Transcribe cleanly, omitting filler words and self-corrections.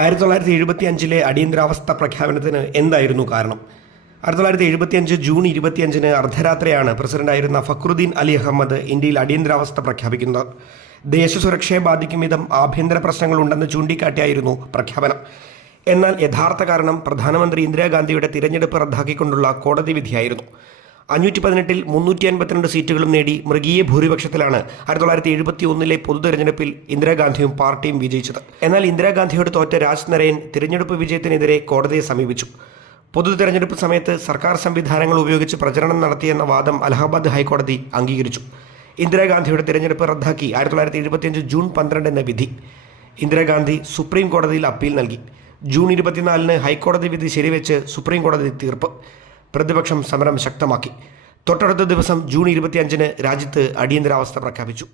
1975 അടിയന്തരാവസ്ഥ പ്രഖ്യാപനത്തിന് എന്തായിരുന്നു കാരണം? 1975 ജൂൺ 25 അർദ്ധരാത്രിയാണ് പ്രസിഡന്റായിരുന്ന ഫക്രുദ്ദീൻ അലി അഹമ്മദ് ഇന്ത്യയിൽ അടിയന്തരാവസ്ഥ പ്രഖ്യാപിക്കുന്നത്. ദേശസുരക്ഷയെ ബാധിക്കും വിധം ആഭ്യന്തര പ്രശ്നങ്ങളുണ്ടെന്ന് ചൂണ്ടിക്കാട്ടിയായിരുന്നു പ്രഖ്യാപനം. എന്നാൽ യഥാർത്ഥ കാരണം പ്രധാനമന്ത്രി ഇന്ദിരാഗാന്ധിയുടെ തിരഞ്ഞെടുപ്പ് റദ്ദാക്കിക്കൊണ്ടുള്ള കോടതി വിധിയായിരുന്നു. 518-ൽ 352 സീറ്റുകളും നേടി മൃഗീയ ഭൂരിപക്ഷത്തിലാണ് 1971 പൊതു തെരഞ്ഞെടുപ്പിൽ ഇന്ദിരാഗാന്ധിയും പാർട്ടിയും വിജയിച്ചത്. എന്നാൽ ഇന്ദിരാഗാന്ധിയോട് തോറ്റ രാജ് നരേൻ തിരഞ്ഞെടുപ്പ് വിജയത്തിനെതിരെ കോടതിയെ സമീപിച്ചു. പൊതു തെരഞ്ഞെടുപ്പ് സമയത്ത് സർക്കാർ സംവിധാനങ്ങൾ ഉപയോഗിച്ച് പ്രചരണം നടത്തിയെന്ന വാദം അലഹബാദ് ഹൈക്കോടതി അംഗീകരിച്ചു. ഇന്ദിരാഗാന്ധിയുടെ തിരഞ്ഞെടുപ്പ് റദ്ദാക്കി 1975 ജൂൺ 12 വിധി. ഇന്ദിരാഗാന്ധി സുപ്രീം കോടതിയിൽ അപ്പീൽ നൽകി. ജൂൺ 24 ഹൈക്കോടതി വിധി ശരിവെച്ച് സുപ്രീം കോടതി തീർപ്പ്. പ്രതിപക്ഷം സമരം ശക്തമാക്കി. തൊട്ടടുത്ത ദിവസം ജൂൺ 25 രാജ്യത്ത് അടിയന്തരാവസ്ഥ പ്രഖ്യാപിച്ചു.